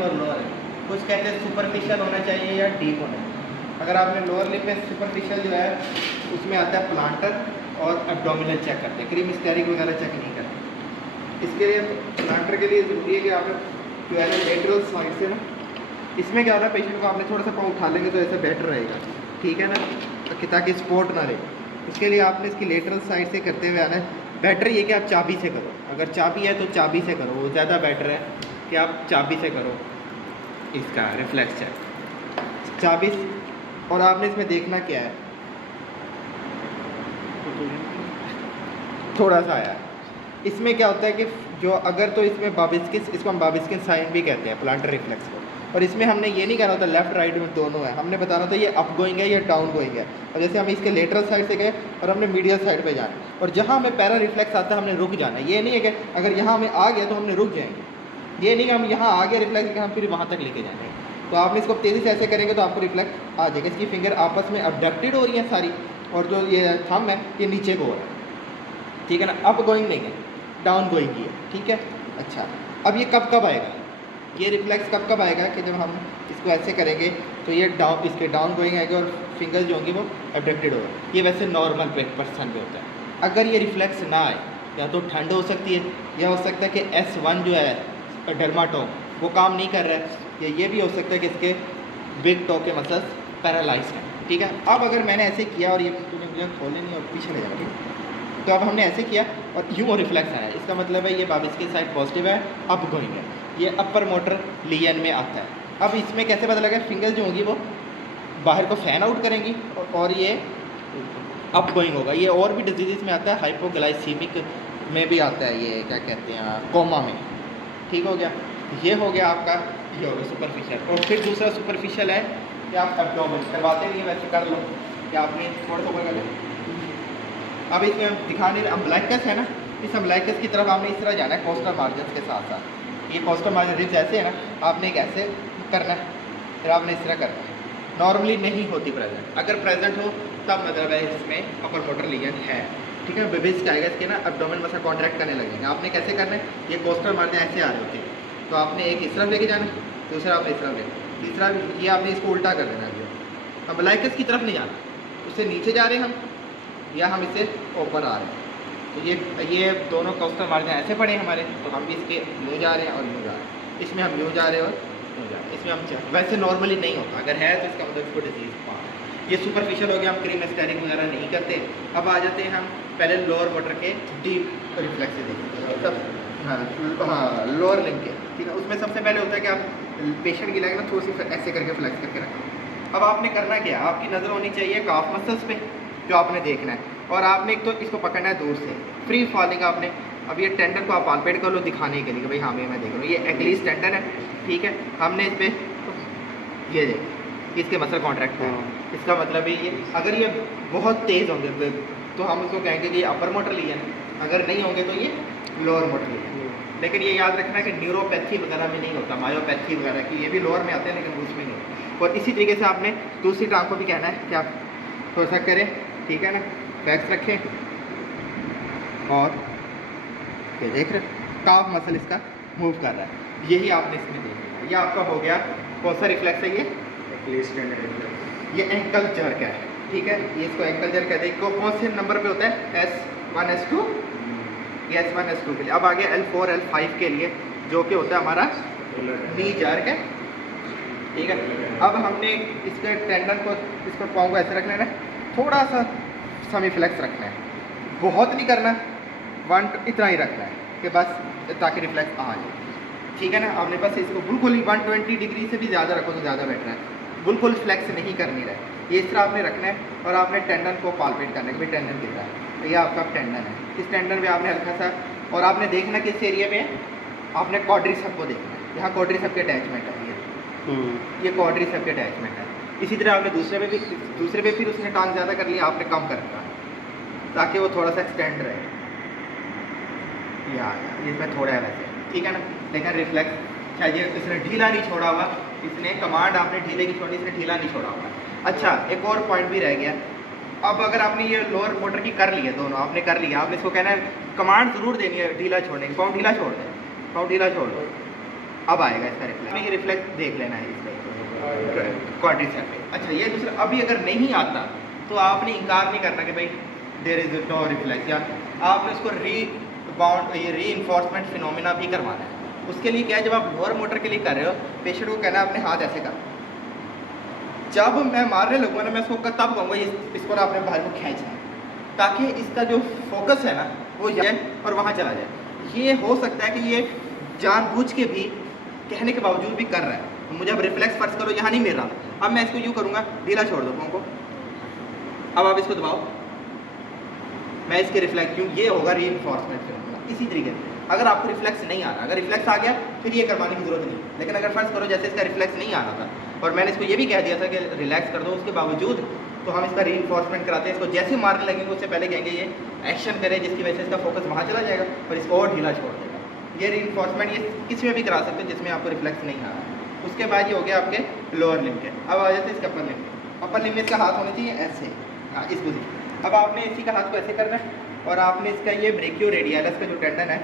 Medium और lower है। कुछ कहते हैं सुपरफिशियल होना चाहिए या डीप होना चाहिए। अगर आपने लोअर लिप में सुपरफिशियल जो है उसमें आता है प्लांटर और एब्डोमिनल चेक करते हैं, क्रीम स्टेरिक वगैरह चेक नहीं करते। इसके लिए प्लांटर के लिए ज़रूरी है कि आपने जो है लेटरल साइड से ना, इसमें क्या होता है पेशेंट को आपने थोड़ा सा पाँव उठा लेंगे तो ऐसे बेटर रहेगा, ठीक है ना, ताकि स्पोर्ट ना रहे। इसके लिए आपने इसकी लेटरल साइड से करते हुए आना है। बेटर ये कि आप चाबी से करो, अगर चाबी है तो चाबी से करो, वो ज़्यादा बेटर है कि आप चाबी से करो इसका रिफ्लेक्स चेक चाबी। और आपने इसमें देखना क्या है, थोड़ा सा आया इसमें क्या होता है कि जो अगर तो इसमें बाबिस्किन, इसको हम बाबिस्किन साइन भी कहते हैं प्लांटर रिफ्लेक्स को। और इसमें हमने ये नहीं कहना होता लेफ्ट राइट में दोनों है, हमने बताना होता है ये अप गोइंग है या डाउन गोइंग है। और जैसे हम इसके लेटरल साइड से गए और हमने मीडियल साइड पे जाना है, और जहाँ हमें पैरा रिफ्लेक्स आता है हमने रुक जाना है। ये नहीं है कि अगर यहाँ हमें आ गया तो हमने रुक जाएंगे, ये नहीं कि हम यहाँ आ गया रिफ्लेक्स हम फिर वहाँ तक लेके जाएंगे। तो आपने इसको तेज़ी से ऐसे करेंगे तो आपको रिफ्लेक्स आ जाएगा। इसकी फिंगर आपस में अबडक्टेड हो रही है सारी, और जो ये थंब है ये नीचे को हो रहा है, ठीक है ना, अप गोइंग नहीं है, डाउन गोइंग की है, ठीक है। अच्छा, अब ये कब कब आएगा, ये रिफ्लेक्स कब कब आएगा कि जब हम इसको ऐसे करेंगे तो ये डाउन, इसके डाउन गोइंग आएगा और फिंगर्स जो होंगी वो एबडक्टेड होगा। ये वैसे नॉर्मल पर्सन पे होता है। अगर ये रिफ्लेक्स ना आए, या तो ठंड हो सकती है, या हो सकता है कि S1 जो है डर्माटोम वो काम नहीं कर रहा है, या ये भी हो सकता है कि इसके बिग टो के मसल्स पैरालाइज हैं, ठीक है। अब अगर मैंने ऐसे किया और ये तूने मुझे खोले नहीं और पीछे ले जाएगा, तो अब हमने ऐसे किया और यूँ रिफ्लेक्स आया, इसका मतलब है ये बाबिस्किन साइड पॉजिटिव है, अप गोइंग है, ये अपर मोटर लियन में आता है। अब इसमें कैसे पता लगा, फिंगर्स जो होंगी वो बाहर को फैन आउट करेंगी और ये अप गोइंग होगा। ये और भी डिजीज़ में आता है, हाइपोग्लाइसीमिक में भी आता है, ये क्या कहते हैं कोमा में, ठीक हो गया। ये हो गया आपका, ये हो गया सुपरफिशियल। और फिर दूसरा सुपरफिशियल है कि आप एब्डोमेन करवाते नहीं, वैसे कर लो कि आपने थोड़ा सा कर लो। अब इसमें हम दिखा नहीं रहे, अम्बलाइकस है ना, इस अम्बलाइकस की तरफ आपने इस तरह जाना है कोस्टल मार्जिन के साथ साथ। ये कोस्टल मार्जिन रिब्स ऐसे है ना, आपने एक ऐसे करना है, फिर आपने इस तरह करना है। नॉर्मली नहीं होती प्रेजेंट, अगर प्रेजेंट हो तब मतलब है इसमें अपर मोटर लिगन है, ठीक है। बेबिस क्या आएगा इसके ना, एब्डोमेन मसल कॉन्ट्रैक्ट करने लगेंगे। आपने कैसे करना है, ये कोस्टल मार्जिन ऐसे आ रहे होते हैं, तो आपने एक इस तरफ लेके जाना है, दूसरा आपने इस तरफ लेके, तीसरा ये आपने इसको उल्टा कर देना है। अम्बलाइकस की तरफ नहीं जाना, उससे नीचे जा रहे हैं हम, या हम इससे ऊपर आ रहे हैं। तो ये दोनों कोस्टल मार्जिन ऐसे पड़े हैं हमारे, तो हम भी इसके यूँ जा रहे हैं और यूँ जा रहे हैं, इसमें हम यूँ जा रहे हैं और यूँ जा रहे हैं, इसमें हम वैसे नॉर्मली नहीं होता, अगर है तो इसका मतलब इसको डिजीज़ पार। ये सुपरफिशियल हो गया, हम क्रीम स्टेरिंग वगैरह नहीं करते। अब आ जाते हैं हम पहले लोअर मोटर के डीप रिफ्लेक्स से देखेंगे। हाँ लोअर लिंक के, ठीक है। उसमें सबसे पहले होता है कि आप पेशेंट की लेग ना थोड़ी सी ऐसे करके फ्लेक्स करके रखें। अब आपने करना क्या, आपकी नज़र होनी चाहिए काफ मसल्स पे, जो आपने देखना है, और आपने एक तो इसको पकड़ना है दूर से, फ्री फॉलिंग आपने। अब ये टेंडन को आप पालपेट कर लो दिखाने के लिए कि भाई हाँ मैं देख रहा हूँ, ये एक्लीस टेंडन है, ठीक है। हमने इस पर ये इसके मसल कॉन्ट्रैक्ट है, इसका मतलब है ये अगर ये बहुत तेज़ होंगे तो हम उसको कहेंगे कि ये अपर मोटर लिगन, अगर नहीं होंगे तो ये लोअर मोटर लिगन। लेकिन ये याद रखना कि न्यूरोपैथी वगैरह में नहीं होता, मायोपैथी वगैरह की, ये भी लोअर में आते हैं लेकिन उसमें नहीं होता। और इसी तरीके से आपने दूसरी टांग को भी कहना है कि आप थोड़ा सा करें, ठीक है ना, फैक्स रखें, और ये देख रहे काफ मसल इसका मूव कर रहा है, यही आपने इसमें देखना। ये आपका हो गया कौन सा रिफ्लेक्स है, ये एंकल जर्क है, ठीक है। ये इसको एंकल जर्क कहते हैं। कौन से नंबर पे होता है, S1 S2, ये S1 S2 के लिए। अब आगे L4 L5 के लिए जो कि होता है हमारा नी जर्क है, ठीक है। अब हमने इसके टेंडन को, इसको पाँव को ऐसे रख लेना है, थोड़ा सा सेमी फ्लेक्स रखना है, बहुत नहीं करना, इतना ही रखना है कि बस ताकि रिफ्लेक्स आ जाए, ठीक है ना। आपने बस इसको बिल्कुल ही 120 डिग्री से भी ज़्यादा रखो तो ज़्यादा बेटर है, बिल्कुल फ्लेक्स नहीं करनी रहे। ये इस तरह आपने रखना है और आपने टेंडन को पालपेट करना है कि भाई टेंडन कितना है, तो ये आपका टेंडन है। इस टेंडन पे आपने हल्का सा, और आपने देखना किस एरिया पे है, आपने क्वाड्रिसेप को देखना है, यहाँ क्वाड्रिसेप के अटैचमेंट है, ये क्वाड्रिसेप के अटैचमेंट है। इसी तरह आपने दूसरे पे फिर उसने टांग ज़्यादा कर लिया, आपने कम करना ताकि वो थोड़ा सा एक्सटेंड रहे, इसमें थोड़ा है वैसे, ठीक है ना। लेकिन रिफ्लेक्स चाहिए, इसने ढीला नहीं छोड़ा हुआ, इसने कमांड आपने ढीले की छोड़ी, इसने ढीला नहीं छोड़ा हुआ। अच्छा, एक और पॉइंट भी रह गया। अब अगर आपने ये लोअर मोटर की कर लिया, दोनों आपने कर लिया, आपने इसको कहना है कमांड ज़रूर देनी है ढीला छोड़ने की, पाँव ढीला छोड़ दें, पाँव ढीला छोड़ दो, अब आएगा इसका रिफ्लेक्स, ये रिफ्लेक्स देख लेना है इसका क्वाड्रिसेप पे। अच्छा ये दूसरा, अभी अगर नहीं आता तो आपने इनकार नहीं करना कि भाई देयर इज नो रिफ्लेक्स, या आपने उसको ये री इन्फोर्समेंट फिनोमिना भी करवाना है। उसके लिए क्या है, जब आप लोअर मोटर के लिए कर रहे हो, पेशेंट को कहना है अपने हाथ ऐसे कर, जब मैं मारने लगूंगा ना मैं इसको तब कहूँगा इसको ना अपने बाहर को खींचना है, ताकि इसका जो फोकस है ना वो जाए और वहाँ चला जाए। ये हो सकता है कि ये जानबूझ के भी कहने के बावजूद भी कर रहा है, तो मुझे अब रिफ्लेक्स फर्स्ट करो यहाँ नहीं मिल रहा, अब मैं इसको यूँ करूँगा, ढीला छोड़ दो पाँव को, अब आप इसको दबाओ, मैं इसके रिफ्लेक्स क्यों, ये होगा री इन्फोर्समेंट फिनोमिना। इसी तरीके से अगर आपको रिफ्लेक्स नहीं आ रहा, अगर रिफ्लेक्स आ गया फिर ये करवाने की जरूरत नहीं, लेकिन अगर फर्स्ट करो जैसे इसका रिफ्लेक्स नहीं आ रहा था और मैंने इसको ये भी कह दिया था कि रिलैक्स कर दो, उसके बावजूद तो हम इसका रीइंफोर्समेंट कराते हैं। इसको जैसे मारने लगेंगे उससे पहले कहेंगे ये एक्शन करे, जिसकी वजह से इसका फोकस वहाँ चला जाएगा और इसको और ढीला छोड़ देगा। ये रीइंफोर्समेंट ये किसी में भी करा सकते हो जिसमें आपको रिफ्लेक्स नहीं आ रहा। उसके बाद ये हो गया आपके लोअर लिम्ब के। अब आ जाते हैं इसके अपर लिम्ब के। अपर लिम्ब में इसका हाथ होना चाहिए ऐसे, इस पोजीशन। अब आपने इसी का हाथ को ऐसे करना है और आपने इसका ये ब्रेकियोरेडियलिस का जो टेंडन है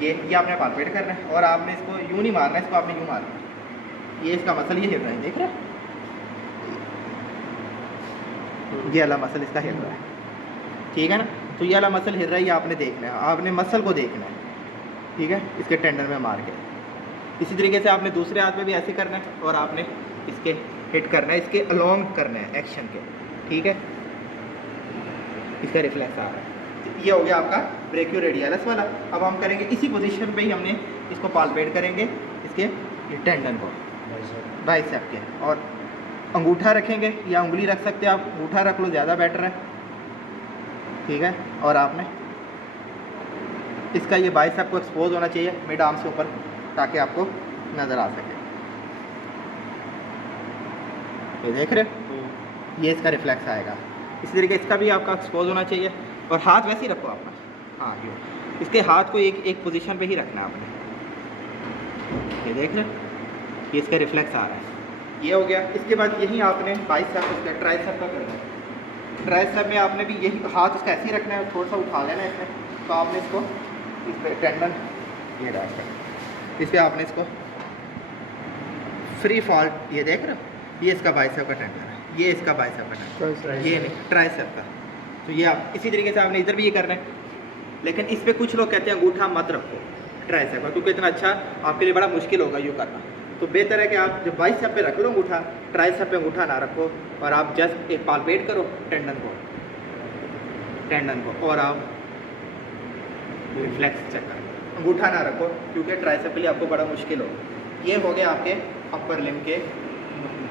ये आपने पालपेट करना है और आपने इसको यूँ नहीं मारना है, इसको आपने यूँ मारना है। ये इसका मसल ये हिल रहा है, देख रहे हैं, ये वाला मसल इसका हिल रहा है, ठीक है ना। तो ये वाला मसल हिल रहा है, ये आपने देखना है, आपने मसल को देखना है, ठीक है, इसके टेंडन में मार के। इसी तरीके से आपने दूसरे हाथ में भी ऐसे करना है और आपने इसके हिट करना है, इसके अलोंग करना है एक्शन के, ठीक है। इसका रिफ्लेक्स आ रहा है, ये हो गया आपका ब्रेकियोरेडियलिस वाला। अब हम करेंगे इसी पोजीशन पे ही हमने इसको पालपेट करेंगे इसके टेंडन को बाइसेप के, और अंगूठा रखेंगे या उंगली रख सकते हैं आप, अंगूठा रख लो ज़्यादा बेटर है, ठीक है। और आपने इसका ये बाइसेप को एक्सपोज होना चाहिए मिड आर्म से ऊपर, ताकि आपको नज़र आ सके। ये देख रहे हो, ये इसका रिफ्लेक्स आएगा। इसी तरीके इसका भी आपका एक्सपोज होना चाहिए और हाथ वैसे ही रखो अपना, हाँ यूँ, इसके हाथ को एक पोजीशन पे ही रखना है आपने। ये देख रहे, ये इसका रिफ्लेक्स आ रहा है, ये हो गया। इसके बाद यही आपने बाइसेप इसका ट्राइसेप का करना है। ट्राइसेप में आपने भी यही हाथ इसका ऐसे ही रखना है, थोड़ा सा उठा लेना है इसमें, तो आपने इसको इस पर टेंडन ये डालना है, इस पर आपने इसको फ्री फॉल, ये देख रहे हो, ये इसका बाइसेप का टेंडन है, ये इसका बाइसेप का टेंडन, ये नहीं ट्राइसेप का। तो ये आप इसी तरीके से आपने इधर भी ये करना है, लेकिन इस पर कुछ लोग कहते हैं अंगूठा मत रखो ट्राइसेप का, क्योंकि इतना अच्छा आपके लिए बड़ा मुश्किल होगा यूँ करना। तो बेहतर है कि आप जब बाइसेप पे रख लो अंगूठा, ट्राइसेप पे अंगूठा ना रखो, और आप जस्ट एक पालपेट करो टेंडन को और आप रिफ्लेक्स चेक करो, अंगूठा ना रखो, क्योंकि ट्राइसेप के लिए आपको बड़ा मुश्किल होगा। ये हो गया आपके अपर लिम्ब के।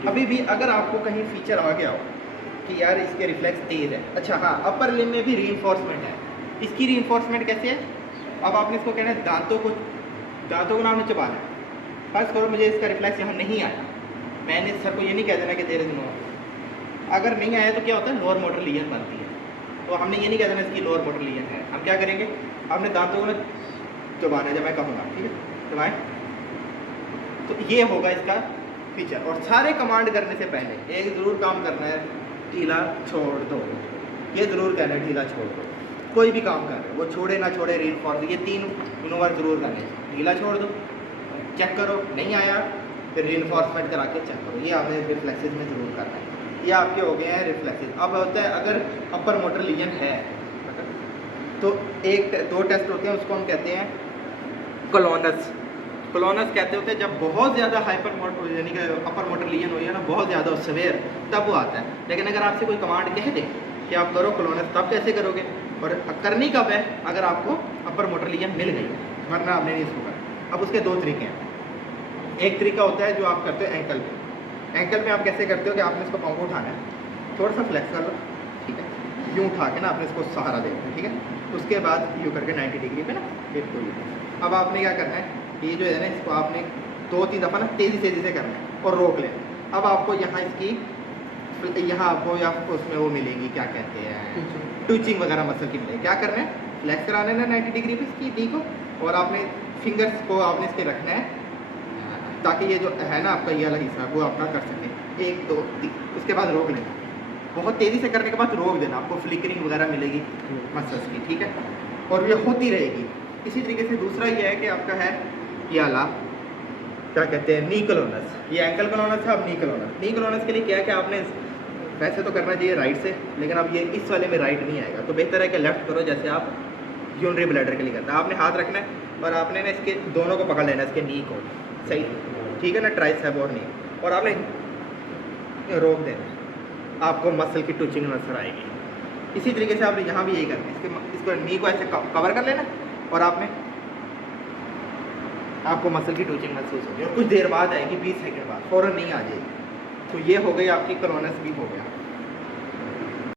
अभी भी अगर आपको कहीं फीचर आ गया हो कि यार इसके रिफ्लेक्स तेज़ है, अच्छा हाँ, अपर लिम्ब में भी रीइंफोर्समेंट है। इसकी रीइंफोर्समेंट कैसे है, अब आपने इसको कहना है दांतों को ना आपने चबाना है। फर्स्ट करो मुझे इसका रिफ्लेक्स यहाँ नहीं आया, मैंने सर को ये नहीं कह देना कि देयर इज नो, अगर नहीं आया तो क्या होता है, लोअर मोटर लीजन बनती है। तो हमने ये नहीं कह देना इसकी लोअर मोटर लीजन है, हम क्या करेंगे, आपने दांतों को ना चबाना है जब मैं कहूँगा, ठीक है, चबाएँ। तो ये होगा इसका फीचर। और सारे कमांड करने से पहले एक ज़रूर काम करना है, ढीला छोड़ दो, ये ज़रूर कहना है ढीला छोड़ दो। कोई भी काम कर रहे हो वो छोड़े ना छोड़े, रीइंफोर्स, ये 3 मनोवर ज़रूर करने हैं। ढीला छोड़ दो, चेक करो, नहीं आया फिर रीइंफोर्समेंट करा के चेक करो, ये आपने रिफ्लेक्सेस में ज़रूर करना है। ये आपके हो गए हैं रिफ्लेक्सेस। अब होता है अगर अपर मोटर लीजन है तो 2 टेस्ट होते हैं, उसको हम कहते हैं कोलोनस कहते होते हैं। जब बहुत ज़्यादा हाइपर मोटर यानी कि अपर मोटर लीजन हो, या ना बहुत ज़्यादा सवेयर, तब वो आता है। लेकिन अगर आपसे कोई कमांड कह दे कि आप करो कोलोनस, तब कैसे करोगे, और करनी कब है, अगर आपको अपर मोटर लीजन मिल गई, वरना आपने नहीं इसको करना। अब उसके 2 तरीके हैं। एक तरीका होता है जो आप करते हो एंकल पे। एंकल पे आप कैसे करते हो कि आपने इसको पाँव को उठाना है, थोड़ा सा फ्लेक्स कर लो, ठीक है, यूँ उठा के ना आपने इसको सहारा देना है, ठीक है। उसके बाद यूँ करके 90 डिग्री पे ना बिल्कुल। अब आपने क्या करना है, ये जो है ना इसको आपने 2-3 दफ़ा ना तेज़ी से करना है और रोक लेना। अब आपको यहाँ इसकी यहाँ आपको या उसमें वो मिलेगी, क्या कहते हैं, ट्विचिंग वगैरह मसल की मिलेगी। क्या करना है, फ्लेक्स कराना है 90 डिग्री पे इसकी डी को, और आपने फिंगर्स को आपने इसके रखना है, ताकि ये जो है ना आपका ये वाला हिस्सा वो अपना कर सके। 1 2 3, उसके बाद रोक लेना। बहुत तेज़ी से करने के बाद रोक देना, आपको फ्लिकरिंग वगैरह मिलेगी मसल्स की, ठीक है, और ये होती रहेगी। इसी तरीके से दूसरा ये है कि आपका है ये वाला क्या कहते हैं, नी कलोनस। ये एंकल कलोनस है, अब नी कलोनस। नी कलोनस के लिए क्या है कि आपने वैसे तो करना चाहिए राइट से, लेकिन अब ये इस वाले में राइट नहीं आएगा, तो बेहतर है कि लेफ्ट करो, जैसे आप यूनरी ब्लैडर के लिए करते हैं। आपने हाथ रखना है और आपने ना इसके दोनों को पकड़ लेना है, इसके नी को, सही, ठीक है ना, ट्राइसेप और नी, और आपने रोक देना है, आपको मसल की टचिंग नजर आएगी। इसी तरीके से आपने यहाँ भी यही करना है, इसको नी को ऐसे कवर कर लेना और आपको मसल की टचिंग महसूस होगी, और कुछ देर बाद आएगी, 20 सेकंड बाद, फ़ौरन नहीं आ जाएगी। तो ये हो गई आपकी कलोनस भी हो गया।